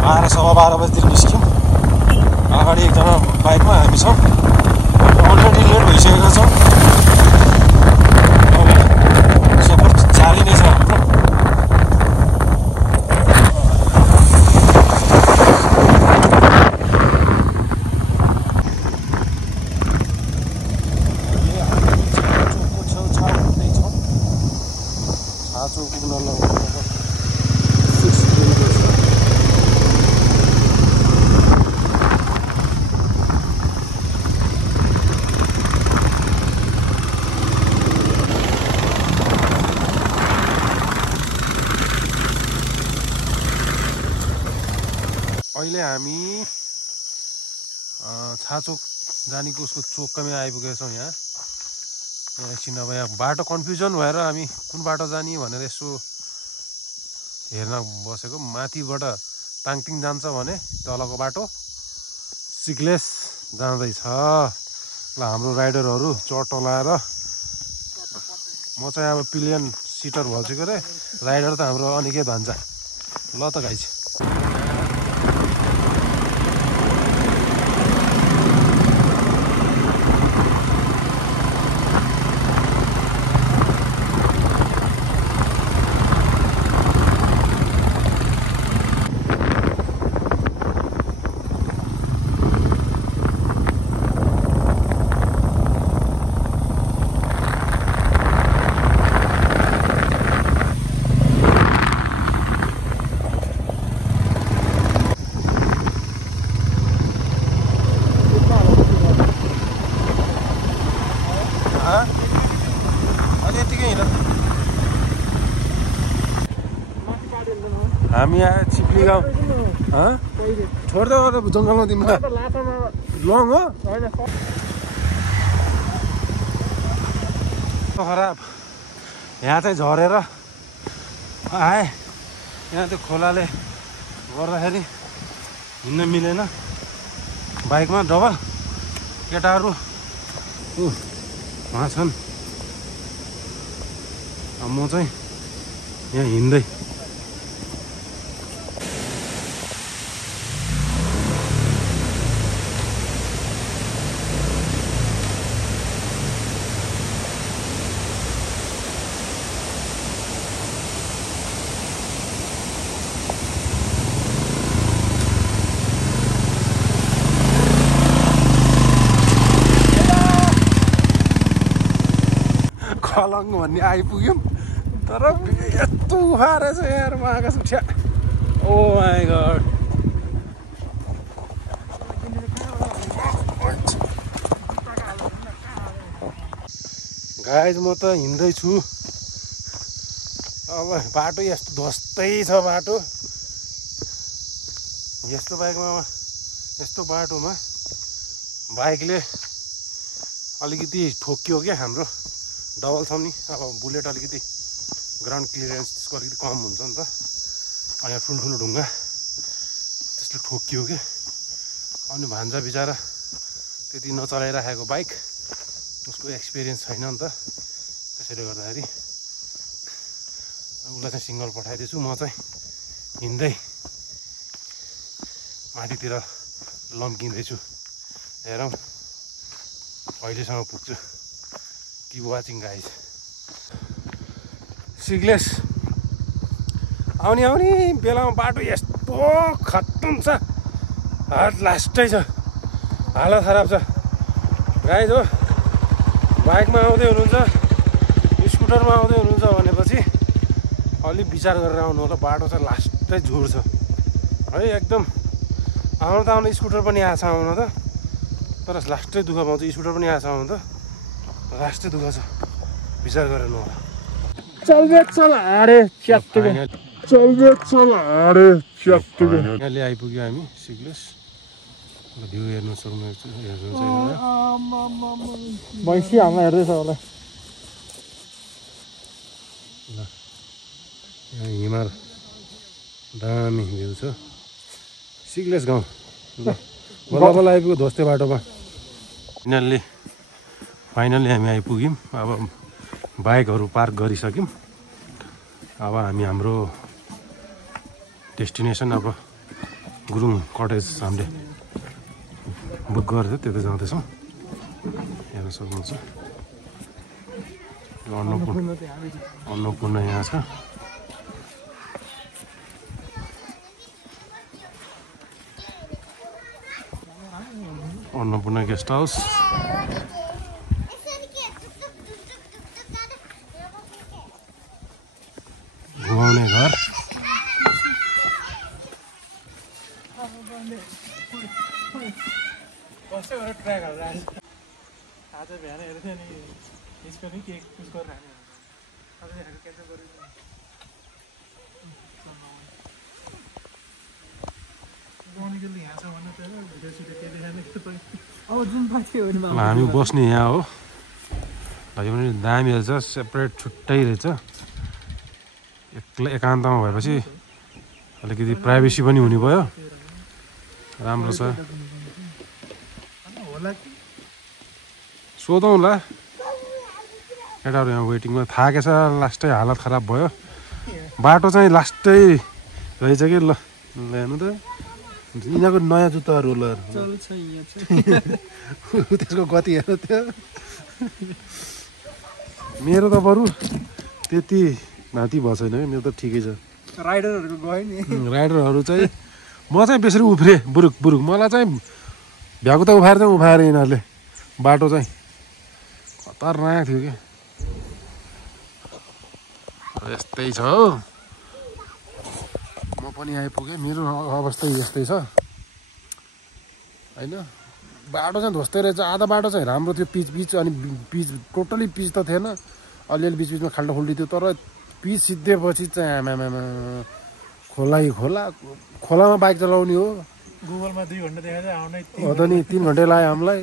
12:15 बजीतिर निस्क्यौँ। अगाडि एकजना बाइकमा हामी छौँ। अलरेडी लेट भइसकेको छौँ। सफर जारी नै छ हाम्रो। छाचो पुग्न लगभग 6 किलोमिटर छ। अहिले हामी छाचोक जानेको उसको चोकमै आइपुगेका छौँ। यहाँ एकछिन अब यहाँ बाटो कन्फ्युजन भएर हामी कुन बाटो जाने भनेर यसो हेर्न बसेको। माथिबाट ताङतिङ जान्छ भने तलको बाटो सिग्लेस जाँदैछ। ल हाम्रो राइडरहरू चटलाएर म चाहिँ अब पिलियन सिटर भइसक्यो रे। राइडर त हाम्रो अनिकेत भान्जा। ल त गाइज हामी आए चिप्ली गाउँ। छोड्दै जङ्गलमा तिमीलाई लङ हो खराब। यहाँ चाहिँ झरेर आए। यहाँ त्यो खोलाले गर्दाखेरि हिँड्न मिलेन। बाइकमा डबल केटाहरू उहाँ छन्। म चाहिँ यहाँ हिँड्दै खलङ भन्ने आइपुग्यौँ। तर यस्तो उखाएर छ यार महाकाश उठ्या। ओ माई गड गाइज म त हिँड्दैछु। अब बाटो यस्तो धस्तै छ। बाटो यस्तो यस्तो बाटोमा बाइकले अलिकति ठोक्यो क्या। हाम्रो डबल छ नि। अब बुलेट अलिकति ग्राउन्ड क्लियरेन्स त्यसको अलिकति कम हुन्छ नि त। अनि यहाँ ठुल्ठुलो ढुङ्गा त्यसले ठोक्यो क्या। अनि भान्जा बिचरा त्यति नचलाइराखेको बाइक, उसको एक्सपिरियन्स छैन नि त। त्यसैले गर्दाखेरि उसलाई चाहिँ सिङ्गल पठाइदिएछु। म चाहिँ हिँड्दै माथितिर लम्किँदैछु। हेरौँ कहिलेसम्म पुग्छु। Keep watching guys. सिग्लेस आउने बेलामा बाटो यस्तो खत्तम छ। लास्टै छ। हालत खराब छ गाइज हो। बाइकमा आउँदै हुनुहुन्छ, स्कुटरमा आउँदै हुनुहुन्छ भनेपछि अलिक विचार गरेर आउनु होला। बाटो चाहिँ लास्टै झुर छ है। एकदम आउनु त आउनु स्कुटर पनि आएछ आउनु त। तर लास्टै दुःख पाउँछ। स्कुटर पनि आएछ आउनु त। लास्टै दुःख छ। विचार गरेर होला। यहाँले आइपुग्यो हामी सिग्लेस। भ्यू हेर्नु सक्नुहुन्छ। भैँसी हामीलाई हेर्दैछ होला। ल यहाँ हिमाल दामी भ्यू छ। सिग्लेस गाउँ ल बल्ल बल्ल आइपुग्यो धोस्ते बाटोमा। फाइनल्ली हामी आइपुग्यौँ। अब बाइकहरू पार्क गरिसक्यौँ। अब हामी हाम्रो डेस्टिनेसन अब गुरुङ कटेज हामीले बुक गरेको थियो त्यतै जाँदैछौँ हेर्न सक्नुहुन्छ अन्नपूर्ण यहाँ छ अन्नपूर्ण गेस्ट हाउस घुमाउने घर आज बिहान हेरेको थिएँ नि यसको नि के उसको रानी आज हेरेको क्यान्सल गरेको यहाँ छ भने त भिडियो सिडियो के देखाउने अब जुन पाथी हो नि हामी बस्ने यहाँ हो यो पनि दामी रहेछ सेपरेट छुट्टै रहेछ एक्लै एकान्तमा भएपछि अलिकति प्राइभेसी पनि हुने भयो राम्रो छ सोधौँला केटाहरू यहाँ वेटिङमा थाकेछ लास्टै हालत खराब भयो बाटो चाहिँ लास्टै रहेछ कि ल हेर्नु त यिनीहरूको नयाँ जुत्ताहरू ल त्यसको गति हेर्नु त्यो मेरो त बरु त्यति भाँती भएको छैन कि मेरो त ठिकै छ राइडरहरूको गयो नि राइडरहरू चाहिँ म चाहिँ बेसरी उफ्रेँ बुरुक बुरुक मलाई चाहिँ भ्याएको त उफाएर चाहिँ उफाएर यिनीहरूले बाटो चाहिँ खतरनाक थियो कि यस्तै छ हौ म पनि आइपुगेँ मेरो अवस्था यस्तै छ होइन बाटो चाहिँ ध्वस्तै रहेछ आधा बाटो चाहिँ राम्रो थियो पिच पिच अनि पिच टोटली पिच त थिएन अलिअलि बिच बिचमा खाल्टो खुल्टी थियो तर पिच सिद्धेपछि चाहिँ आमामा खोलामा बाइक चलाउने हो गुगलमा 2 घन्टा देखाएको आउनै हो त नि 3 घन्टा लाग्यो हामीलाई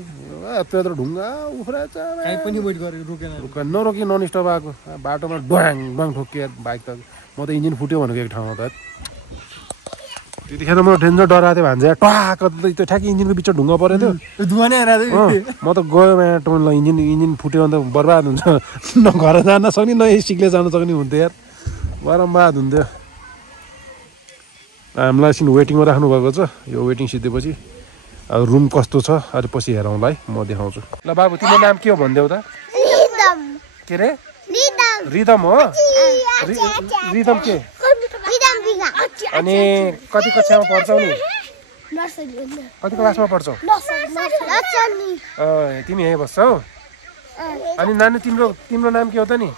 यत्रो ढुङ्गा उफ्रेछ कहीँ पनि वेट गरेको रुकेन नरोकी नन स्टप आएको बाटोमा ड्वाङ ड्वाङ ठोकियो बाइक त म त इन्जिन फुट्यो भनेको एक ठाउँमा त त्यतिखेर म डेन्जर डराएको थिएँ भान्जा टक्क त्यो ठ्याक्कै इन्जिनको बिचमा ढुङ्गा परेको थियो धुवा नै आइरहेको म त गयो टोन ल इन्जिन फुट्यो भने त बर्बाद हुन्छ न घर जान सक्ने न सिक्ले जान सक्ने हुन्थ्यो यार बर्बाद हुन्थ्यो हामीलाई एकछिन वेटिङमा राख्नु भएको छ यो वेटिङ सिद्धेपछि अब रुम कस्तो छ अलिक पछि हेरौँला है म देखाउँछु ल बाबु तिम्रो नाम के हो भनिदेऊ त के रे रिदम हो रिदम के अनि कति कक्षामा पढ्छौ नि कति क्लासमा पढ्छौ तिमी यहीँ बस्छौ अनि नानु तिम्रो नाम के हो त नि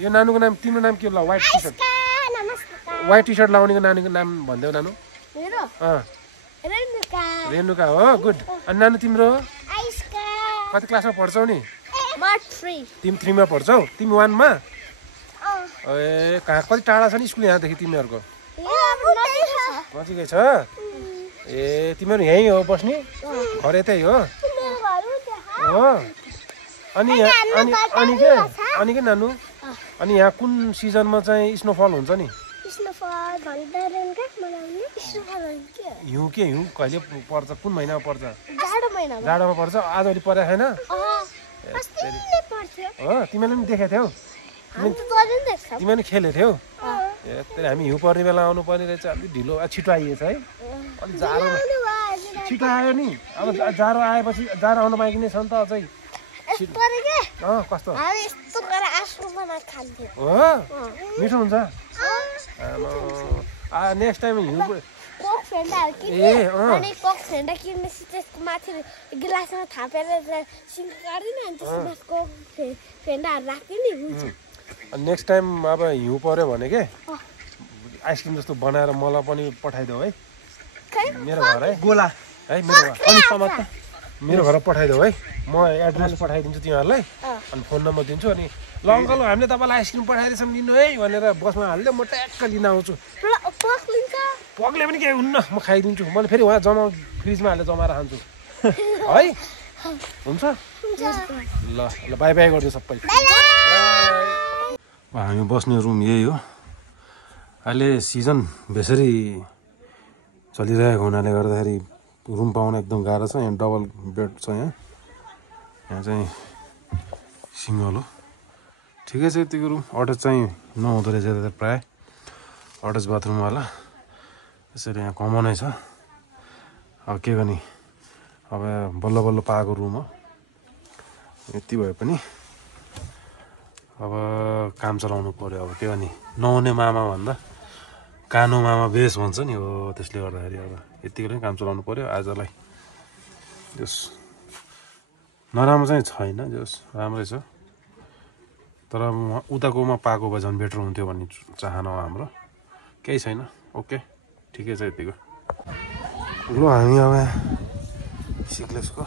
यो नानुको नाम तिम्रो नाम के हो ल व्हाइट टी सर्ट लाउनेको नानीको नाम भनिदेऊ नानु रेणुका हो गुड अनि नानु तिम्रो कति क्लासमा पढ्छौ नि तिमी 3 मा पढ्छौ तिमी 1 मा ए कहाँ कति टाढा छ नि स्कुल यहाँदेखि तिमीहरूको नजिकै छ ए तिमीहरू यहीँ हो बस्ने घर यतै हो अनि के नानु अनि यहाँ कुन सिजनमा चाहिँ स्नोफल हुन्छ नि हिउँ कहिले पर्छ कुन महिनामा पर्छ जाडोमा पर्छ आजभोलि परेको छैन हो तिमीले पनि देखेको थियौ तिमीले पनि खेलेको थियौ हामी हिउँ पर्ने बेला आउनु पर्ने रहेछ अलिक ढिलो छिटो आइएछ है अलिक जाडो छिटो आयो नि अब जाडो आएपछि जाडो आउनु पाइने छ नि त अझै कस्तो हो मिठो हुन्छ नेक्स्ट टाइम हिउँ नेक्स्ट टाइम अब हिउँ पर्यो भने के आइसक्रिम जस्तो बनाएर मलाई पनि पठाइदेऊ है मेरो घर है गोला है मेरो घर पठाइदेऊ है म एड्रेस पठाइदिन्छु तिमीहरूलाई अनि फोन नम्बर दिन्छु अनि ल अङ्कल हामीले तपाईँलाई आइसक्रिम पठाइदिएछौँ लिनु है भनेर बसमा हालिदियो म ट्याक्क लिन आउँछु पकले पनि केही हुन्न म खाइदिन्छु मैले फेरि उहाँ फ्रिजमा हालेर जमाएर खान्छु है हुन्छ ल ल बाई बाई गरिदियो सबै हामी बस्ने रुम यही हो अहिले सिजन बेसरी चलिरहेको हुनाले गर्दाखेरि रुम पाउन एकदम गाह्रो छ यहाँ डबल बेड छ यहाँ चाहिँ सिङ्गल हो ठिकै छ यतिको रुम अट्याच चाहिँ नहुँदो रहेछ प्रायः अट्याच बाथरुमवाला यसरी यहाँ कमनै छ। अब के गर्ने, अब बल्ल बल्ल पाएको रुम हो। यति भए पनि अब काम चलाउनु पर्यो। अब के गर्ने, नहुने मामा भन्दा कानो मामा बेस भन्छ नि हो। त्यसले गर्दाखेरि अब यतिकै काम चलाउनु पर्यो आजलाई। जस नराम्रो चाहिँ छैन, जस राम्रै छ। तर उताकोमा पाएको भए झन् बेटर हुन्थ्यो भन्ने चाहना हो हाम्रो। केही छैन, ओके ठिकै छ यतिको। ल हामी अब सिक्लेसको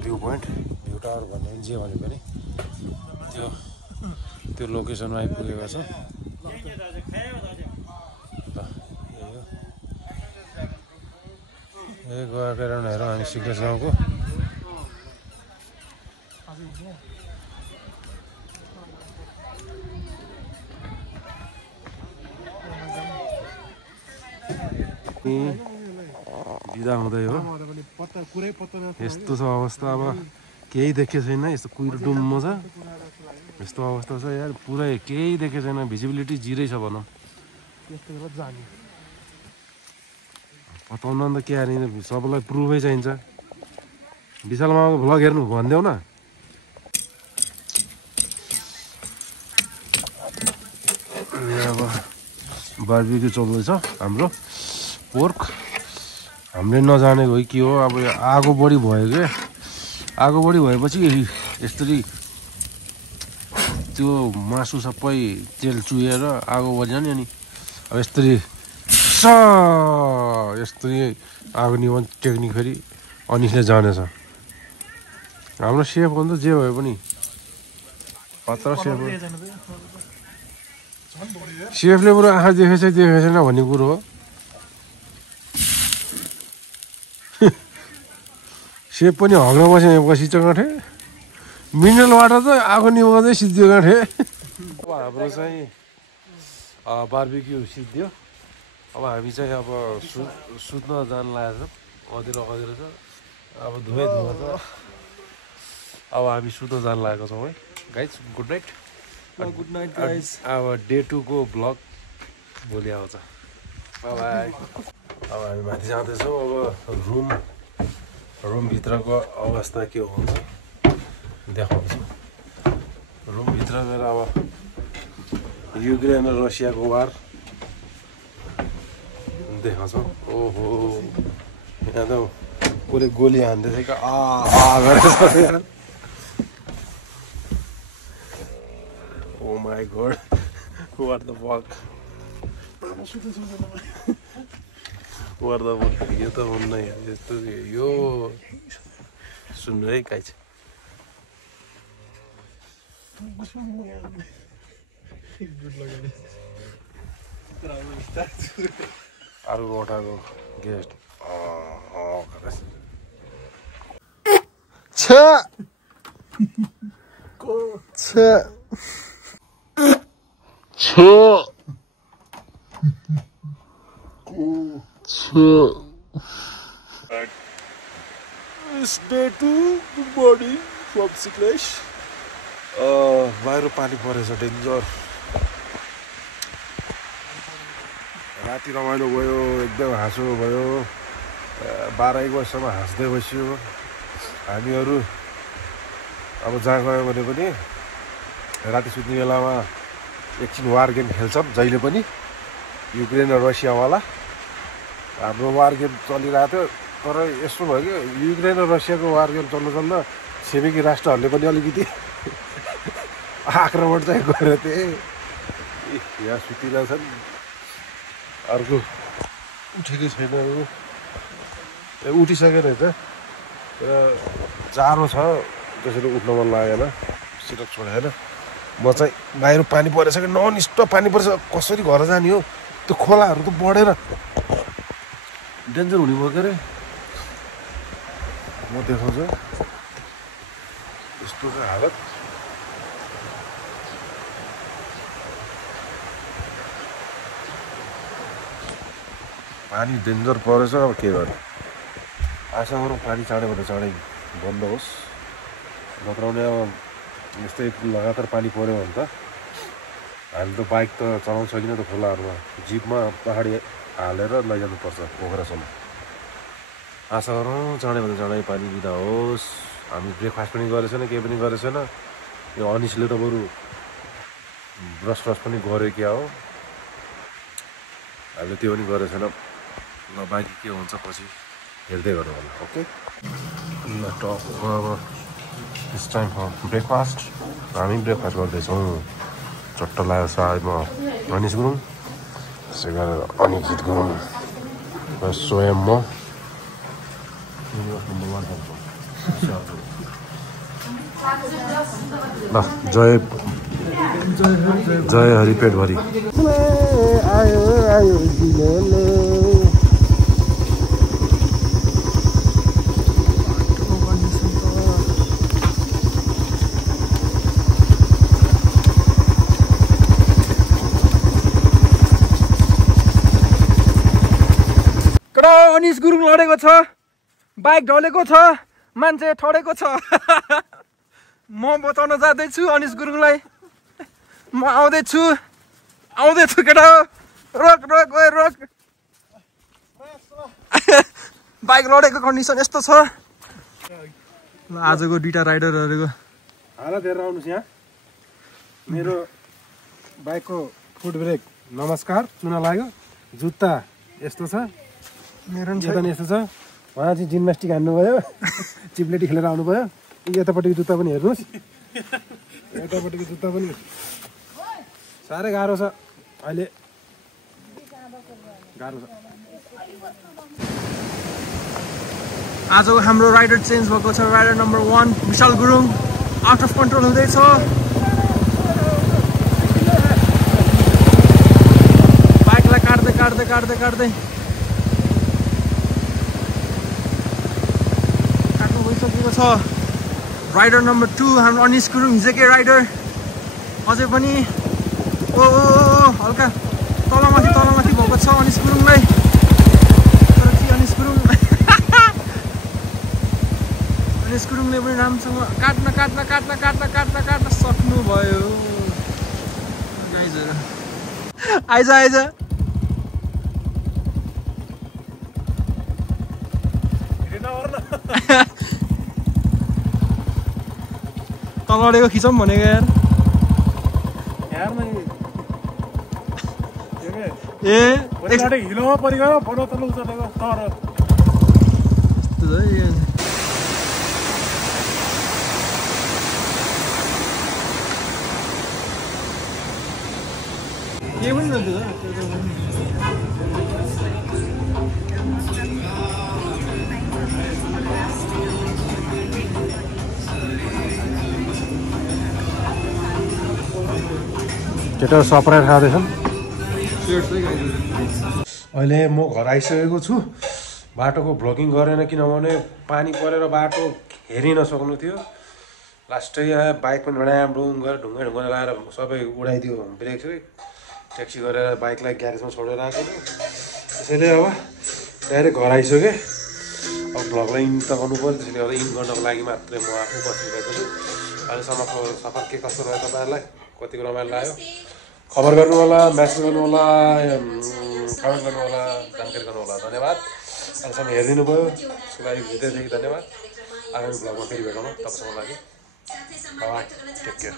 भ्यू पोइन्ट, भ्यू टावर भन्ने जे भने पनि त्यो लोकेसनमा आइपुगेको छ। गएको हेरौँ हामी सिक्लेस गाउँको। बिदा हुँदै हो, यस्तो छ अवस्था। अब केही देखेको छैन, यस्तो कुहिरो डुम्म छ, यस्तो अवस्था छ यार। पुरै केही देखेको छैन, भिजिबिलिटी जिरै छ भनौँ। बताउन त के हाल्ने, सबैलाई प्रुफै चाहिन्छ। विशाल मामाको भ्लग हेर्नु भनिदेऊ न। अब बार्बिक्यू चल्दैछ हाम्रो, पोर्क। हामीले नजानेको हो के हो, अब आगो बढी भयो क्या। आगो बढी भएपछि यसरी त्यो मासु सबै तेल चुहेर आगो बढ्छ नि। अनि अब यस्तरी आगो निभाउने टेक्निक फेरि अनिसले जानेछ। हाम्रो सेफ हो नि त, जे भए पनि खतरा सेफ हो। सेफले पुरा आँखा देखेछ छैन भन्ने कुरो हो। सेफ पनि हग्न बसी गाँठे, मिनरल वाटर त आगो निभाउँदै सिद्धियो गाँठे। अब हाम्रो चाहिँ बार्बिक्यू सिद्धियो। अब हामी चाहिँ अब सुत्न जान लागेको छ। अँधेरो छ, अब धुवै छ। अब हामी सुत्न जान लागेको छौँ है guys. Good night. Good night guys. अब डे 2 को ब्लग भोलि आउँछ। बाई। अब हामी माथि जाँदैछौँ। अब रुमभित्रको अवस्था के हुन्छ देखाउँछु। रुमभित्र गएर अब युक्रेन र रसियाको वार देखाउँछौँ। ओहो, यहाँ त कसले गोली हान्दैछ क्या, गरेर। Oh my god, what the fuck? What the fuck? यो त हुन्न यार, यस्तो यो सुन्नु है गाइज। अर्को कोठाको guest It's day 2, good morning from Siklesh. बाहिर पानी परेछ डेन्जर। राति रमाइलो भयो, एकदम हाँसो भयो। 12-1 बजीसम्म हाँस्दै बस्यो हामीहरू। अब जहाँ गयो भने पनि राति सुत्ने बेलामा एकछिन वार गेम खेल्छन् जहिले पनि, युक्रेन र रसियावाला। हाम्रो वार गेम चलिरहेको थियो, तर यस्तो भयो कि युक्रेन र रसियाको वार गेम चल्दा छिमेकी राष्ट्रहरूले पनि अलिकति आक्रमण चाहिँ गरेको थिए। यहाँ सुतिरहेछन्, अर्को उठेकै छैन। उठिसकेर रहेछ, तर जाडो छ, त्यसरी उठ्न मन लागेन, सिरक छोडेर। म चाहिँ बाहिर पानी परेछ कि नन स्टप पानी परेछ, कसरी घर जाने हो। त्यो खोलाहरू त बढेर डेन्जर हुने भयो के अरे। म देखाउँछु यस्तो छ हालत। पानी डेन्जर परेछ। अब के गर्ने, आशा गरौँ पानी चाँडैभन्दा चाँडै बन्द होस्। नत्र भने अब यस्तै लगातार पानी पऱ्यो भने त हामी त बाइक त चलाउन सकिन त खोलाहरूमा। जिपमा पहाडी हालेर लैजानुपर्छ पोखरासम्म। आशा गरौँ चाँडै भन्दा चाँडै पानी बिदा होस्। हामी ब्रेकफास्ट पनि गरेको छैन, केही पनि गरेको छैन। यो अनिसले त बरु ब्रस पनि गऱ्यो क्या हो, हामीले त्यो पनि गरेको छैन। ल बाँकी के हुन्छ पछि हेर्दै गर्नु होला। ओके ल टक अब इट्स टाइम फर ब्रेकफास्ट। हामी ब्रेकफास्ट गर्दैछौँ। चट्ट लाग्यो सायद म अनिस गुरुङ, त्यसै गरेर अनिकेत गुरुङ र स्वयं म। ल जय जय हरि पेटभरि। आयो आयो अनिस गुरुङ लडेको छ, बाइक ढलेको छ, मान्छे ठडेको छ। म बचाउन जाँदैछु अनिस गुरुङलाई। म आउँदैछु केटा हो। रोक रोक ओए रोक। बाइक लडेको कन्डिसन यस्तो छ। ल आजको दुईटा राइडरहरूको हालत हेरेर आउनुहोस्। यहाँ मेरो बाइकको फुट ब्रेक नमस्कार चुना लाग्यो, जुत्ता यस्तो छ, मेरो पनि यस्तो छ। उहाँ चाहिँ जिम्नास्टिक हान्नुभयो, चिप्लेटी खेलेर आउनुभयो। यतापट्टिको जुत्ता पनि हेर्नुहोस्, यतापट्टिको जुत्ता पनि साह्रै गाह्रो छ अहिले, गाह्रो छ। आजको हाम्रो राइडर चेन्ज भएको छ। Rider number 1 Vishal Gurung out of control हुँदैछ। बाइकलाई काट्दै काट्दै काट्दै काट्दै काट्नु भइसकेको छ। राइडर नम्बर 2 हाम्रो अनिस गुरुङ हिजोकै राइडर अझै पनि ओ हल्का तलमाथि भएको छ अनिस गुरुङलाई। तर के अनिस गुरुङ अनिस गुरुङले पनि राम्रोसँग काट्न सक्नुभयो। आइज तलडेको खिचौँ भनेको यार ए हिलोमा परिगयो फोटो तल उचालेको तर के पनि केटाहरू सप्राएर खाँदैछन्। अहिले म घर आइसकेको छु। बाटोको भ्लगिङ गरेन किनभने पानी परेर बाटो हेरि नसक्नु थियो। लास्टै आयो बाइक पनि ढुङ गरेर ढुङ्गा लगाएर सबै उडाइदियो ब्रेक चाहिँ। ट्याक्सी गरेर बाइकलाई ग्यारेजमा छोडेर आएको थियो। त्यसैले अब डाइरेक्ट घर आइसकेँ। अब भ्लगलाई इन त गर्नु पऱ्यो, त्यसैले गर्दा इन गर्नको लागि मात्रै म उपस्थित भएको छु। अहिलेसम्मको सफर के कस्तो रह्यो तपाईँहरूलाई, कतिको रमाइलो लाग्यो खबर गर्नु होला, म्यासेज गर्नु होला, कमेन्ट गर्नु होला, जानकारी गर्नु होला। धन्यवाद। अहिलेसम्म हेरिदिनु भयो त्यसको लागि हृदयदेखि धन्यवाद। आगामी भ्लगमा फेरि भेटौँ तपाईँसँग लागि। Take care.